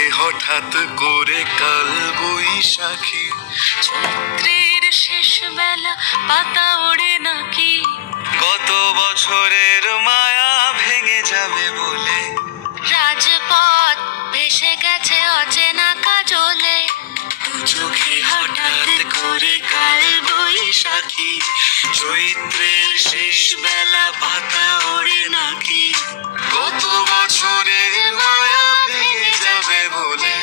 চোখে হঠাৎ করে কাল বৈশাখী। চৈত্রের শেষ বেলা পাতা ওড়ে নাকি, গত বছরের মায়া ভেঙে যাবে বলে। রাজপথ ভেসে গেছে অচেনা কাজলে, দু চোখে হঠাৎ করে কাল বৈশাখী। চৈত্রের শেষ বেলা পাতা ওড়ে নাকি, গত বছরের মায়া ভেঙে যাবে বলে।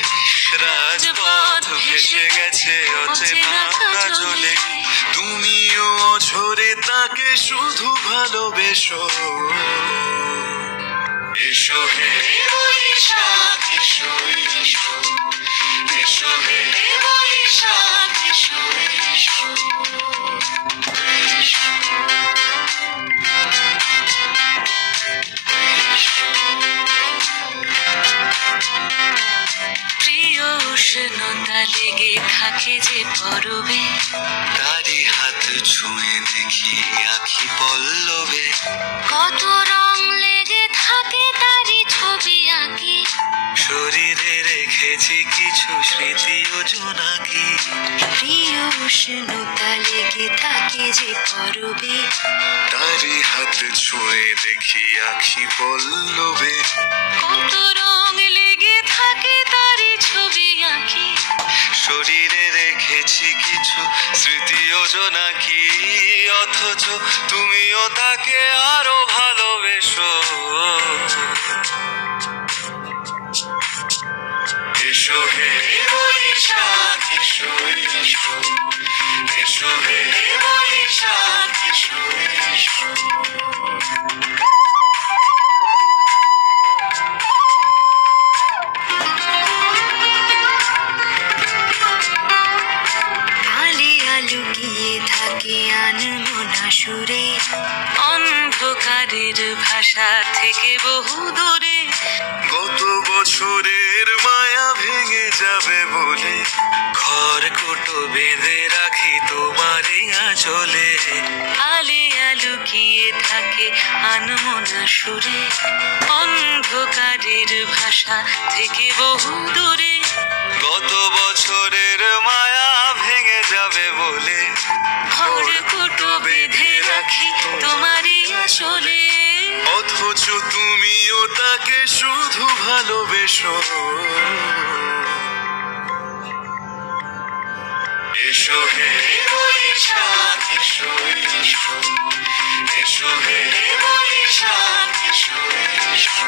রাজপথ ভেসে গেছে অচেনা কাজলে, তুমিও অঝরে তাকে শুধু ভালোবেসো। এসো হে বৈশাখ এসো এসো, এসো হে বৈশাখ এসো এসো, এসো। প্রিয় উষ্ণতা লেগে থাকে যে পরবে, তারি হাত ছুঁয়ে দেখি আখি পল্লবে। কত রং লেগে থাকে তারি ছবি আঁকি, শরীরে রেখেছি কিছু স্মৃতি ও জোনাকি। প্রিয় উষ্ণতা লেগে থাকে যে পরবে, তারি হাত ছুঁয়ে দেখি আখি পল্লবে। কত রং লেগে থাকে তারি ছবি আঁকি, শরীরে রেখেছি কিছু স্মৃতি ও জোনাকি। অথচ তুমিও তাকে আরো ভালোবেসো। এসো হে বৈশাখ এসো এসো, এসো হে বৈশাখ এসো এসো। কালিয়া লুকিয়ে থাকে আনমনা সুরে, অন্ধকারের ভাষা থেকে বহু দূরে, গত বছরের মায়া ভেঙে যাবে বলে। খড়কুটো বেঁধে রাখি তোমারই আঁচলে। আলিয়া লুকিয়ে থাকে আনমনা সুরে, অন্ধকারের ভাষা থেকে বহু দূরে, গত বছরের মায়া ভেঙে যাবে বলে। খড়কুটো বেঁধে রাখি তোমারই আঁচলে, অথচ তুমিও তাকে শুধু ভালোবেসো। এসো হে বৈশাখ এসো এসো, এসো হে বৈশাখ এসো এসো।